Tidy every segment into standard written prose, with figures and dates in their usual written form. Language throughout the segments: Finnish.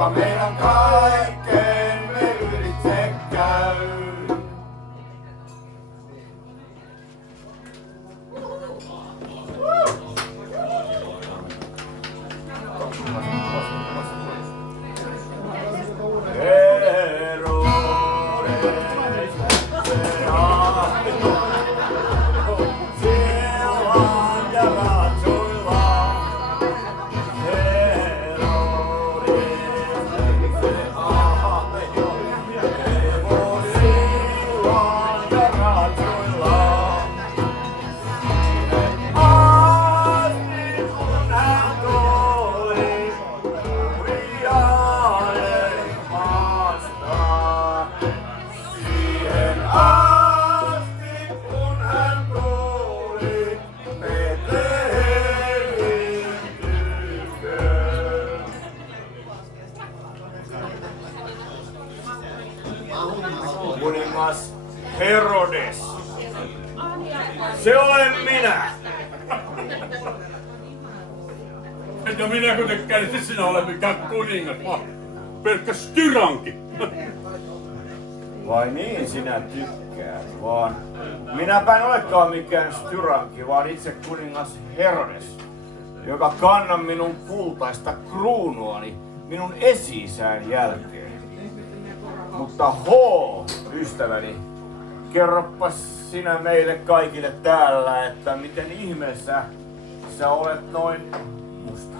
joka meidän kaikkeen me ylitse käy. Kuningas Herodes. Se olen minä. Ja minä kun tykkään, että sinä ole mikään kuningas, vaan pelkkäs tyranki. Vai niin sinä tykkäät, vaan minäpä en olekaan mikään tyranki, vaan itse kuningas Herodes, joka kannan minun kultaista kruunuani minun esi-isän jälkeen. Mutta ystäväni, kerropas sinä meille kaikille täällä, että miten ihmeessä sä olet noin musta.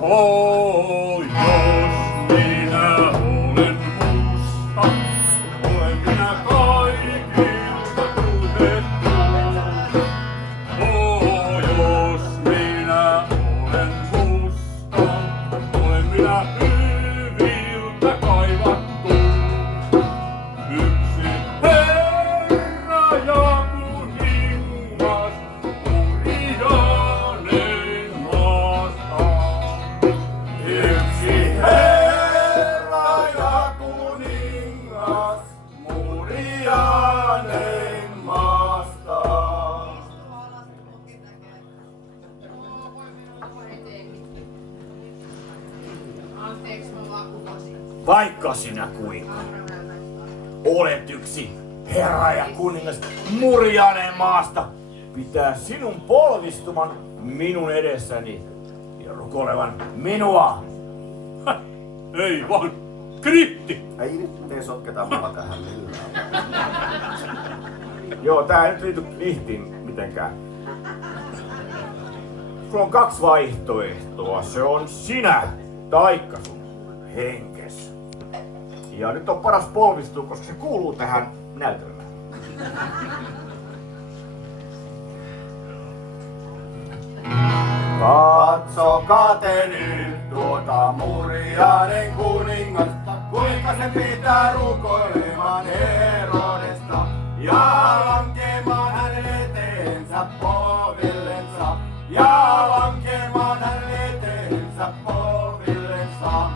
Jos minä olen musta, olen minä kaikilta tunnettu. Jos minä olen musta, olen minä hyviltä kaivattu. Yksi Herra ja kuningas, Urianen maasta. Yksi Herra ja kuningas, Murianen maasta. Vaikka sinä kuinka olet yksi Herra ja kuningas Murianen maasta, pitää sinun polvistuman minun edessäni ja rukoilevan minua. Ei vaan kripti. Ei nyt ei sotketa mua tähän millään. Joo, tää ei nyt liity lihtiin mitenkään. Sulla on 2 vaihtoehtoa. Se on sinä taikka sun henkes. Ja nyt on paras polvistua, koska se kuuluu tähän näytelmään. Katsokaa te nyt tuota Murianen kuningasta, kuinka se pitää rukoilemaan Herodesta ja lankemaan hänen eteensä polvillensa. Ja lankemaan hänen eteensä polvillensa.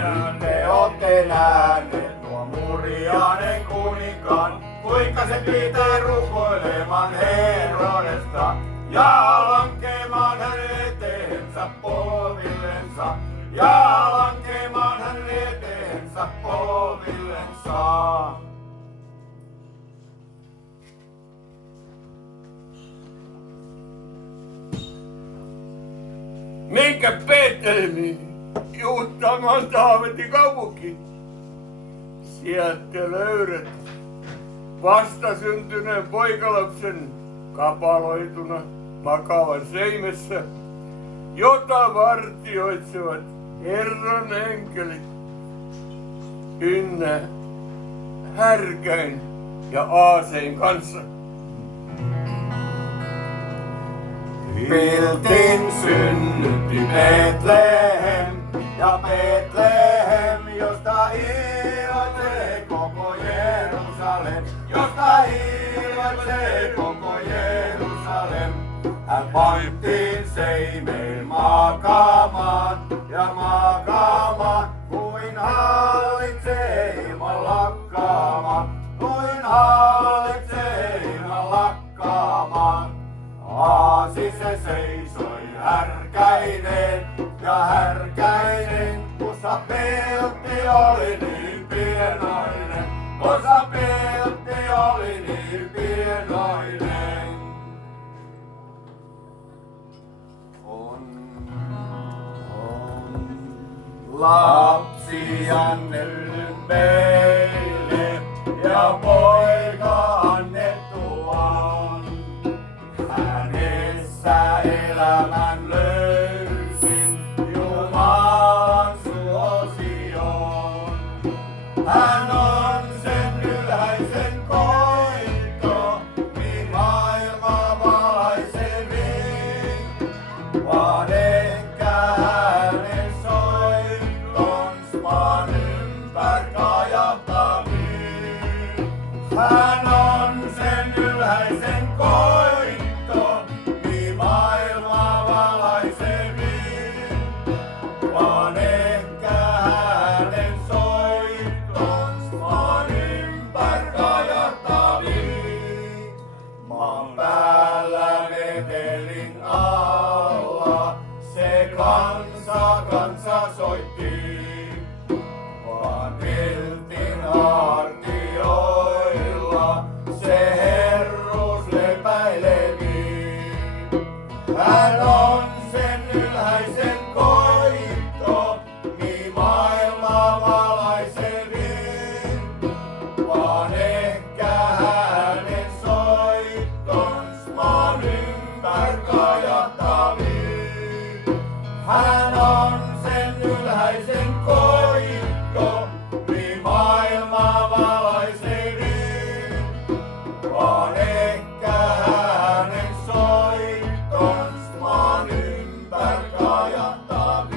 Ja te ootte nähneet tuo Murianen kuninkaan, kuinka se pitää rukoilemaan Herodesta ja lankemaan hänen eteensä polvillensa. Ja lankemaan hänen eteensä polvillensa. Minkä Betlehemiin, Juutamaan Taavetin kaupunki. Sieltä löydät vastasyntyneen poikalapsen kapaloituna makaavan seimessä, jota vartioitsevat Herran enkelit ynnä härkäin ja aasein kanssa. Piltin synnytti Betlehem, ja Betlehem, josta iloitsee koko Jerusalem, josta iloitsee koko Jerusalem. Hän pantiin seimeen makaamaan, ja makaamaan, kuin hallitsee ilman lakkaamaan, kuin hallitsee ilman lakkaamaan. Jalkasi se seisoi härkäinen ja härkäinen, koska pelti oli niin pienoinen, koska pelti oli niin pienoinen. On lapsia nyt meille ja poika annettu on. Hänessä elämän löysin Jumalan suosioon. Hän on sen ylhäisen koitto, niin maailma valaisevin. Vaan ehkä hänen soittonsa maan ympär kajattaviin. Hän on sen ylhäisen koitto, niin maailma valaisevin. Vaan ehkä hänen soittonsa maan ympär kajattaviin. Maan päällä vetelin alla se kansa soitti. Vaan piltin hartioilla se herrus lepäilevi. Hän on sen ylhäisen koitto, niin maailma valaisevin. Vaan ehkä hänen soittons maan ympär kajattaviin. Hän on sen ylhäisen koitto, niin maailma valaisevin. Vaan ehkä hänen soittons maan ympär kajattaviin.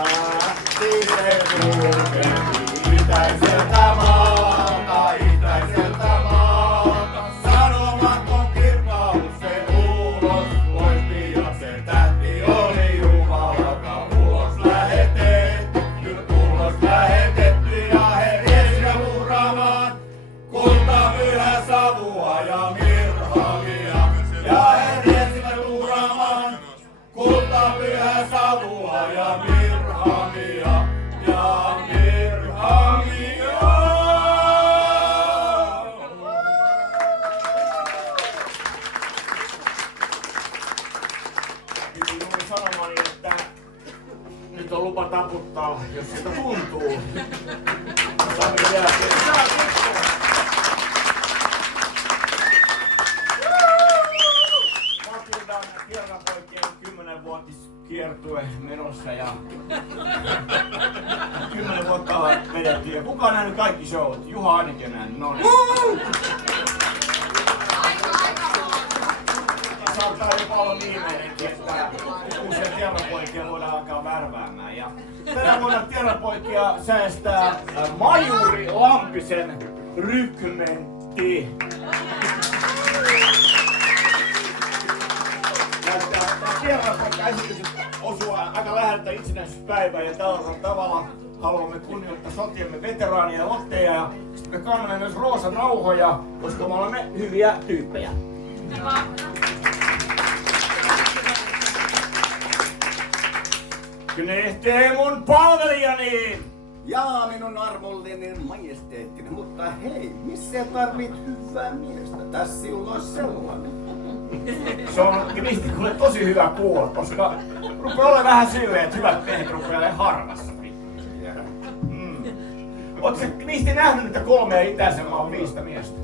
Lähti se kulketi itäiseltä maalta, sanomaton kirkkaus se ulos loisti ja se tähti oli Jumalalta ulos lähetetty ja he riesivät uhraamaan kultapyhää savua ja mirhamia. Ja he riesivät uhraamaan kultapyhää savua ja mirhamia. Piti juuri sanomani, että nyt on lupa taputtaa, jos siltä tuntuu. Sami jälkeen. Matildan Kierrapoikien 10-vuotiskiertue menossa ja 10 vuotta on vedetty. Ja kuka on nähnyt kaikki showt? Juha ainakin on nähnyt. No niin. Saattaa jopa olla viimeinenkin, että uusia Kierrapoikia voidaan alkaa värväämään. Ja tänä vuonna Kierrapoikia säästää Majuri Lampisen rykmentti. Tämä Kierrapoikka-esitys osuu aika läheltä itsenäisyyspäivää ja tällä tavalla haluamme kunnioittaa sotiemme veteraania ja lotteja ja sitten me kannamme myös roosa nauhoja, koska me olemme hyviä tyyppejä. Knehtee mun palvelijani! Jaa, minun armollinen majesteettinen, mutta hei, missä tarvit hyvää miestä? Tässä sinulla olisi sellainen. Se on Knihti kuule tosi hyvä kuulla, koska rupeaa olemaan vähän silleen, että hyvät miehet rupeaa olemaan harvassa. Ootko Knihti nähnyt niitä 3 itäisen maan 5 miestä?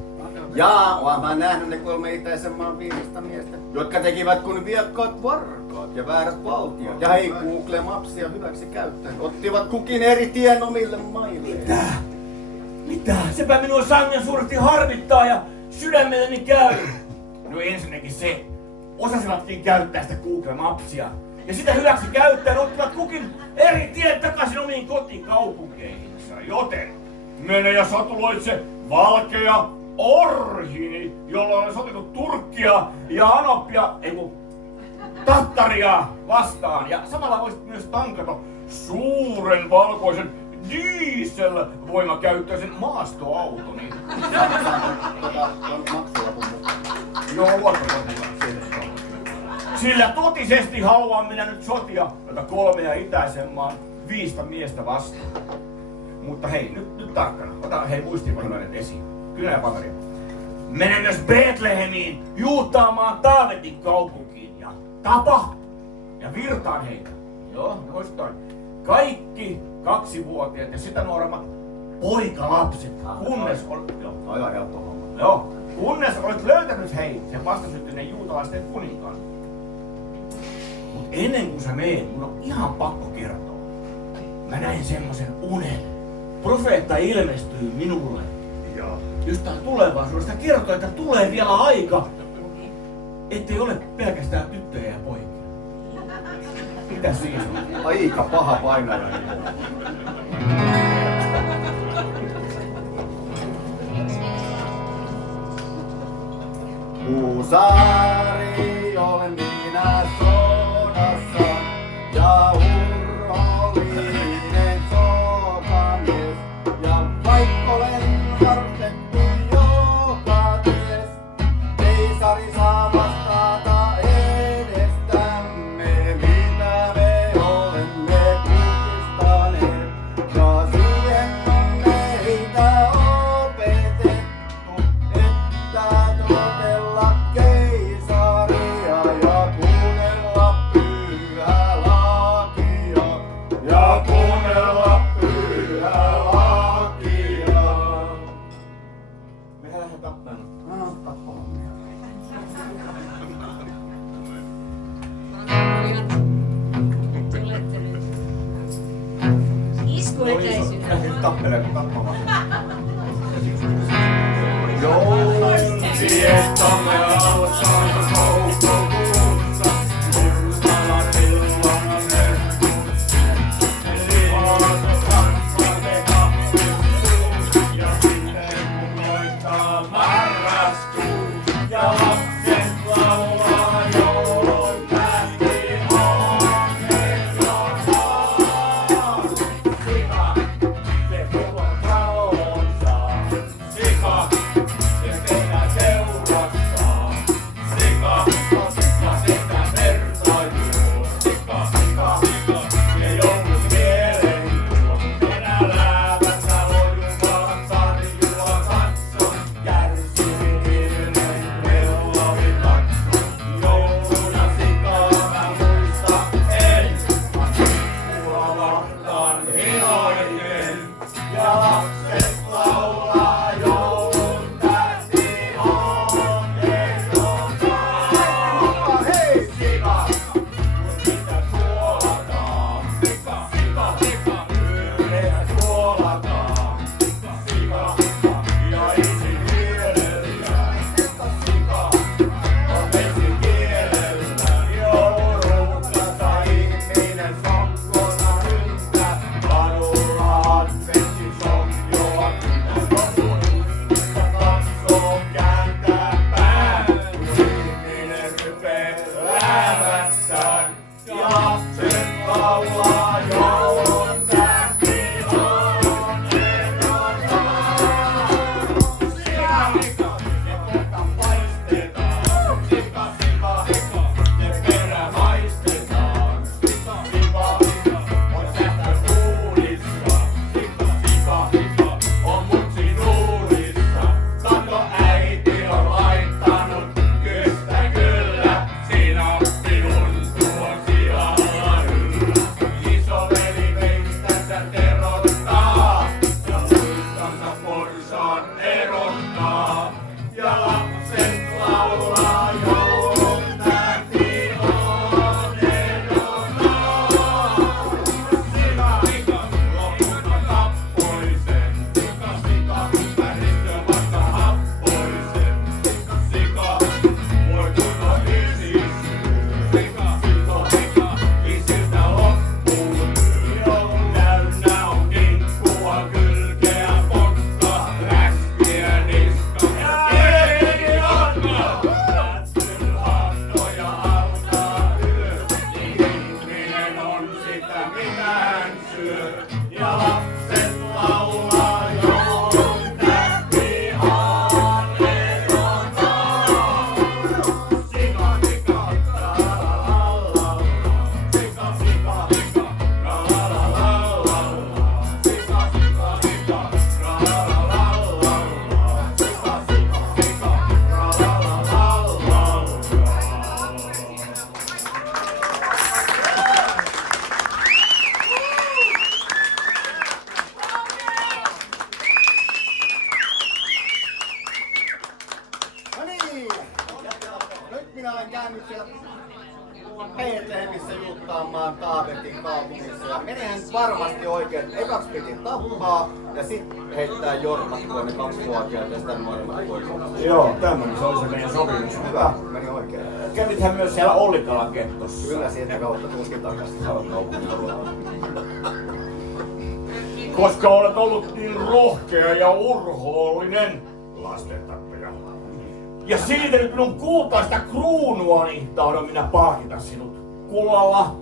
Jaa, oon mä nähnyt ne 3 itäisen maan 5 miestä, jotka tekivät kun viekkaat varkaat ja väärät valtiot. Ja ei Google Mapsia hyväksi käyttäen. Ottivat kukin eri tien omille maille. Mitä? Sepä minua sangen suuresti harmittaa ja sydämelleni käy. No ensinnäkin se, osasivatkin käyttää sitä Google Mapsia. Ja sitä hyväksi käyttäen ottivat kukin eri tien takaisin omiin kotikaupunkeihinsa. Joten mene ja satuloitse valkea orhini, jolla on sotitu Turkkia ja Anoppia, Tattaria vastaan. Ja samalla voisit myös tankata suuren valkoisen diesel-voimakäyttöisen maastoauton. Niin... Tuon maksulapun mukaan. Joo, sillä totisesti haluan minä nyt sotia tätä 3 itäisen maan 5 miestä vastaan. Mutta hei, nyt tarkkana. Ota muistiinpanoja esiin. Kynä ja paperia. Menen myös Betlehemiin, Juutaamaan Taavetin kaupunkiin ja tapa ja virtaan heitä. Joo, muistoin. Kaikki 2-vuotiaat ja sitä nuoremmat poikalapset, kunnes Aivan helppo homma. Joo, kunnes olet löytänyt sen vastasyntyneen juutalaisten kuninkaan. Mut ennen kuin sä meet, mun on ihan pakko kertoa. Mä näin semmosen unen. Profeetta ilmestyy minulle. Joo. Jostain tulevaisuudesta kertoo, että tulee vielä aika, ettei ole pelkästään tyttöjä ja poikia. Mitä siinä on? Aika paha painaja. Kuusaari olen minä sodassa ja urhollinen sotamies. Ja vaikka olen vartettu joka ties, keisari saa vastata edestämme, mitä me olemme kukistaneet. Ja siihen on meitä opetettu, että totella keisaria ja kuunnella pyhää lakia. Ja kuunnella pyhää lakia. Mehän lähdetään tappamaan. Tappahommia. Iskuetäisyyttä. Tappelemaan tappamaan. Joulun viettämme alkaa toukokuussa. Murtala illana herkussa. Lihaako kasvate happistuu. Ja sitten kun loittaa marraskuu. Ja lapset laulaa joulun tähti onnellaan. Sika, se koko talonsa. Sika, se tehdään seurassa. Sika. nyt siellä Betlehemissä juuttaamaan Taavetin kaupungissa. Ja menehän varmasti oikein. Ekaks piti tappaa ja sitten heittää jormattua ne 2-vuotiaat ja sitä nuoremmat poikat. Joo, tämmönen se oli se meidän sopimus. Hyvä, meni oikein. Kävithän myös siellä Ollikalan kettossa. Kyllä sieltä kautta tultiin takaisin kaupungilla. Koska olet ollut niin rohkea ja urhoollinen lastentappaja. Ja siirtänyt minun kultaista kruunuani, tahdon minä palkita sinut kullalla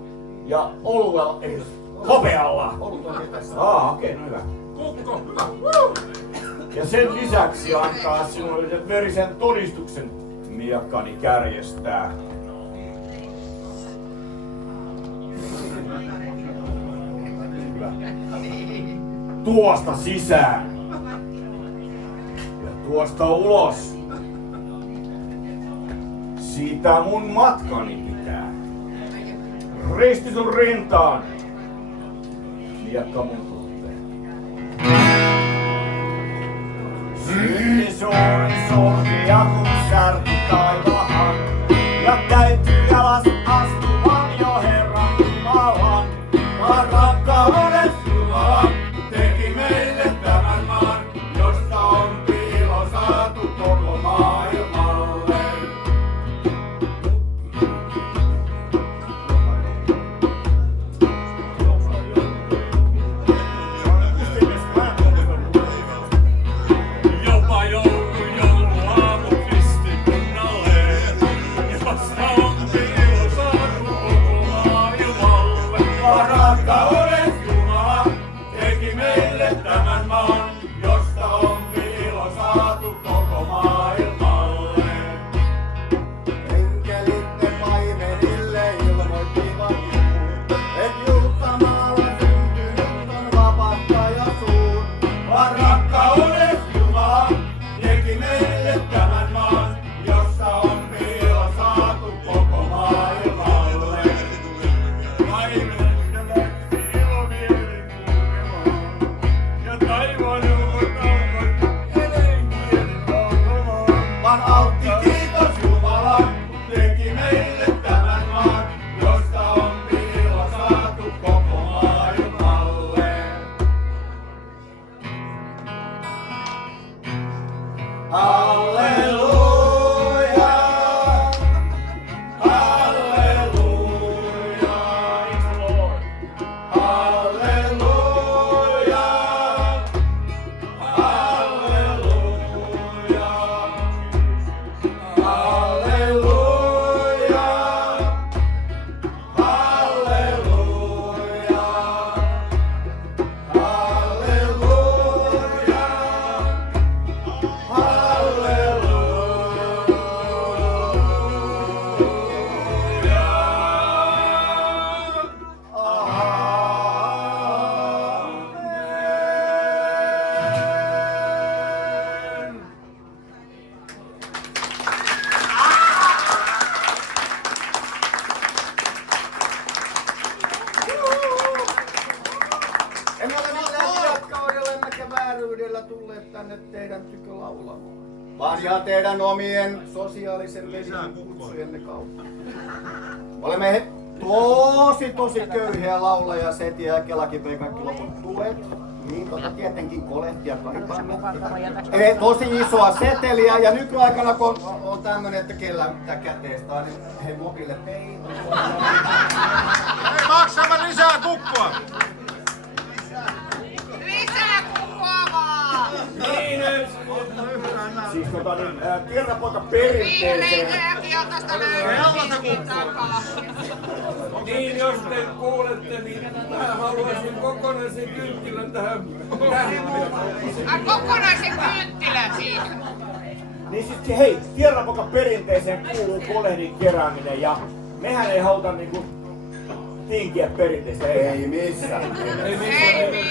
ja oluella, eli hopealla. Olut on tässä. Okei, no hyvä. Kukko! Ja sen lisäksi antaa sinulle sen verisen todistuksen miakkani kärjestää. Tuosta sisään. Ja tuosta ulos. Siitä mun matkani pitää. Risti sun rintaan. Miakka mun tutteen. Syntisuuri sorkia kun särki taivaan. Ja täytyy alas astuvan jo Herran Jumalan. Vaan rakkauden Jumala teki meille tämän maan, josta on piilo saatu koko maailmalle. Jopa jouluaamu kristikunnalle, josta on piilo saatu koko maailmalle. Rakkauden Jumala teki meille tämän maan, josta on piilo saatu koko maailmalle. Enkelit ne paimenille ilmoittivat juuri, et Juutamaalla syntynyt on vapahtaja suur. Vaan rakkauden Jumala teki meille tämän maan, josta on piilo saatu koko maailmalle. Paimenille lähti ilomielin kulkemaan, ja taivaan joukot alkoi elenkielin laukamaan. Vaan altti kiitos Jumala, teki meille tämän maan, josta on piilo saatu koko maailmalle. Halleluja! Halleluja! It's the Lord. Halleluja! Halleluja! Halleluja! Halleluja! Emme ole millään viatkaudella emmekä vääryydellä tulleet tänne teidän tykö laulamaan, vaan ihan teidän omien sosiaalisen median kutsujenne kautta. Olemme tosi köyhiä laulajia, Setiä ja Kelakin vei kaikki loput tuet. Niin, tietenkin kolehtia kaipaamme. Tosi isoa seteliä ja nykyaikana kun on tämmönen, että kellä mitä käteistä on, niin hei mobiile pay. Hei, maksamme lisää kukkoa! Lisää kukkoa vaan! Niin, siis kerranpoika perinteeseen. Vihreitä ja keltaista löytyy takaa. Niin, jos te kuulette, niin mä haluaisin kokonaisen kynttilän tähän. Kokonaisen kynttilän siihen. Niin siis hei, kerranpoika perinteeseen kuuluu kolehdin kerääminen ja mehän ei haluta niinku tinkiä perinteistä. Ei missään. Ei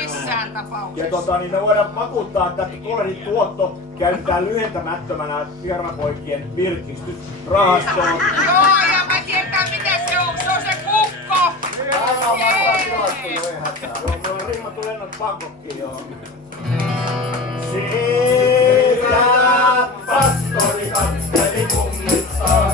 missään tapauksessa. Ja niin me voidaan vakuuttaa, että kolehdin tuotto käytetään lyhentämättömänä kerranpoikien virkistysrahastoon. Joo, ja mä tiedän miten se on. Se on se kukko. Joo, me on rimmattu lennot Bangkokkiin, joo. Sitä pastori katseli kummissaan.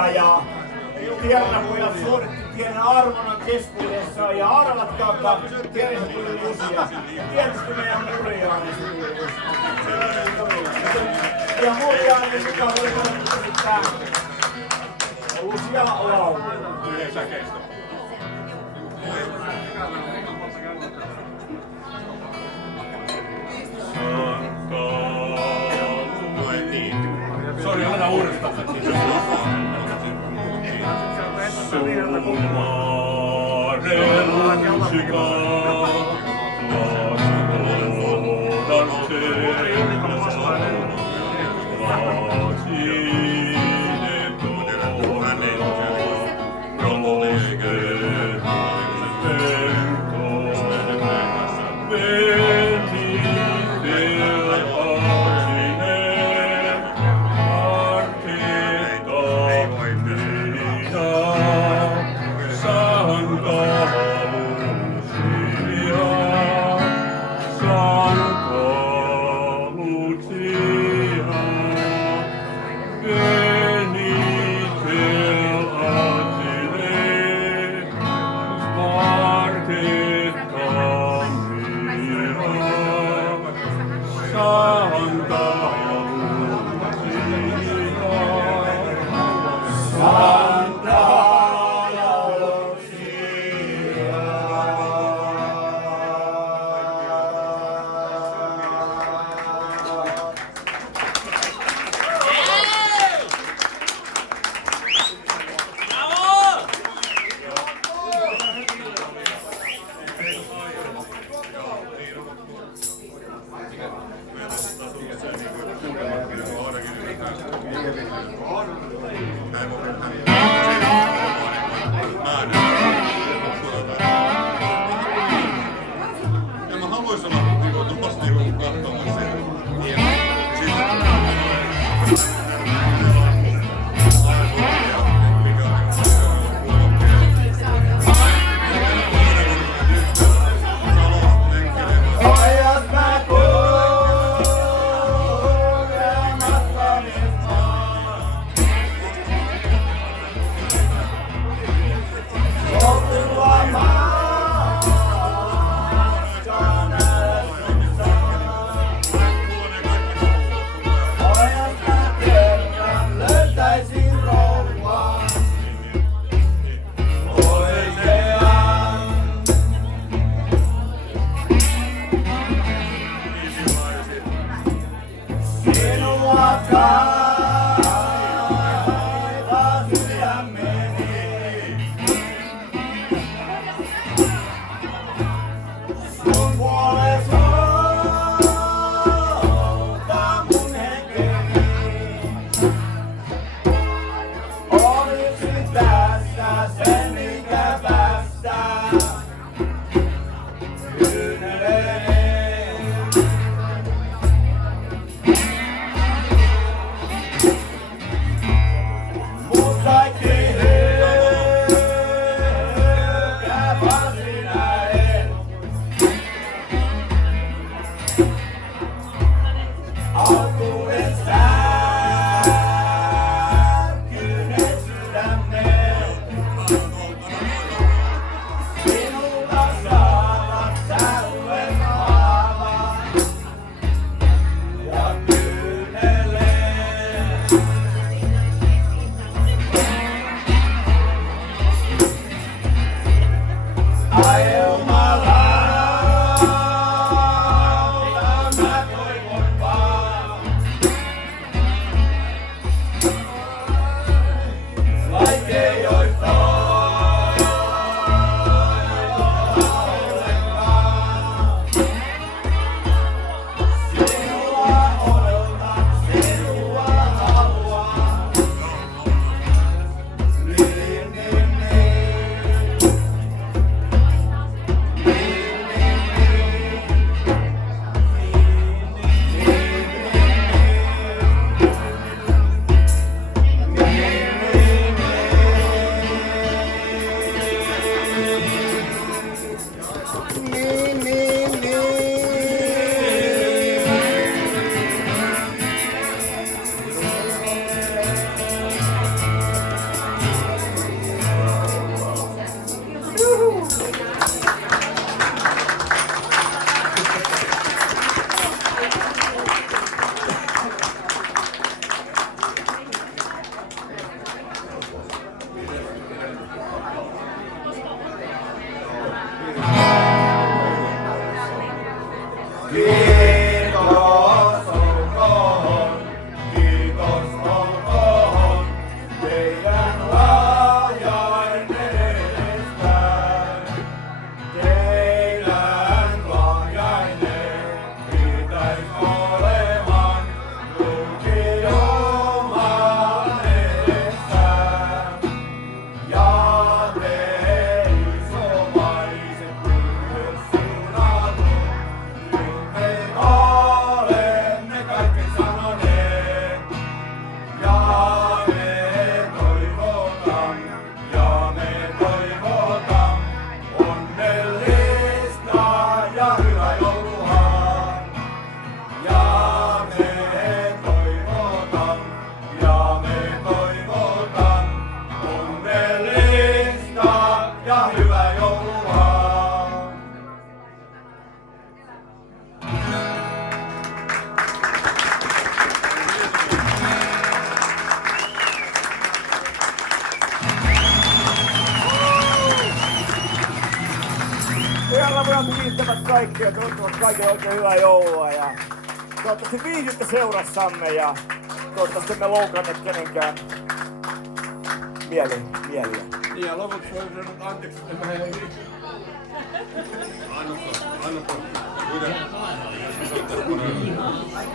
Lucia ja tiedonapojat suoritti pienen arvonnan keskuudessaan ja arvatkaa, kenestä tuli Lucia. Tietysti meidän Murjaani se tuli Lucia. Ja Murjaani, joka oli voinut tää. Lucia laulu. Sori, aina uudestaan. toivotan, ja me toivotan onnellista ja hyvää joulua. Ja me toivotan, onnellista ja hyvää joulua. Vielä pojat kiittävät kaikkia, toivottavasti kaikille oikein hyvää joulua ja toivottavasti viihdytte seurassamme ja toivottavasti emme loukanneet kenenkään mieliä. Ja lopuksi voin sanoa anteeksi, että mä en... Anna